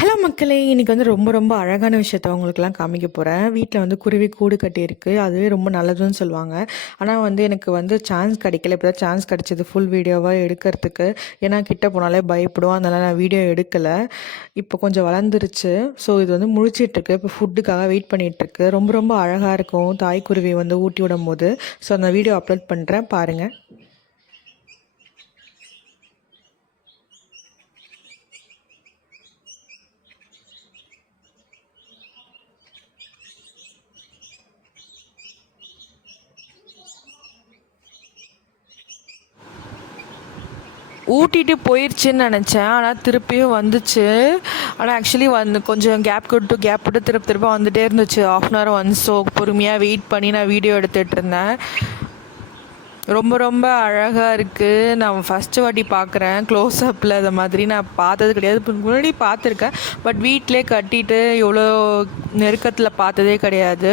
Hello மக்களே! இன்னைக்கு வந்து ரொம்ப ரொம்ப அழகான விஷயத்த உங்களுக்கெல்லாம் காமிக்க போறேன். வீட்ல வந்து குருவி கூடு கட்டியிருக்கு. அதுவே ரொம்ப நல்லதுன்னு சொல்லுவாங்க. ஆனா வந்து எனக்கு வந்து சான்ஸ் கிடைக்கல. இப்ப தான் சான்ஸ் கிடைச்சது ஃபுல் வீடியோவா எடுக்கறதுக்கு. ஏன்னா கிட்ட போனாலே பயப்படும். அதனால நான் வீடியோ எடுக்கல. இப்போ கொஞ்சம் வளர்ந்துருச்சு. ஸோ இது வந்து முழிச்சிட்ருக்கு. இப்போ ஃபுட்டுக்காக வெயிட் பண்ணிட்டுருக்கு. ரொம்ப ரொம்ப அழகா இருக்கும் தாய்க்குருவி வந்து ஊட்டி விடும்போது. ஸோ அந்த வீடியோ அப்லோட் பண்றேன் பாருங்க. ஊட்டிட்டு போயிடுச்சுன்னு நினச்சேன். ஆனால் திருப்பியும் வந்துச்சு. ஆனால் ஆக்சுவலி வந்து கொஞ்சம் கேப் விட்டு திரும்ப வந்துகிட்டே இருந்துச்சு. Half an hour once. So பொறுமையாக வெயிட் பண்ணி நான் வீடியோ எடுத்துகிட்டு இருந்தேன். ரொம்ப ரொம்ப அழகாக இருக்குது. நான் ஃபஸ்ட்டு வாட்டி பார்க்குறேன் க்ளோஸ் அப்பில். அதை மாதிரி நான் பார்த்தது கிடையாது. இப்போ முன்னாடி பார்த்துருக்கேன். பட் வீட்டிலே கட்டிட்டு எவ்வளோ நெருக்கத்தில் பார்த்ததே கிடையாது.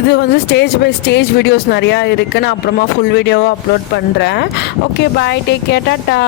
இது வந்து ஸ்டேஜ் பை ஸ்டேஜ் வீடியோஸ் நிறையா இருக்குது. நான் அப்புறமா ஃபுல் வீடியோவாக அப்லோட் பண்ணுறேன். Okay bye, take care, tata.